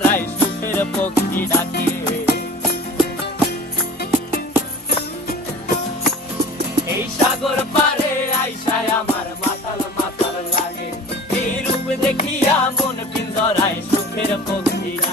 পিঞ্জরায় সুখের পক্ষী ডাকে। এই সাগর পারে আইসায় আমার মাতাল মাতাল লাগে, এই রূপ দেখিয়া মন পিঞ্জরায় সুখের পক্ষী ডাকে।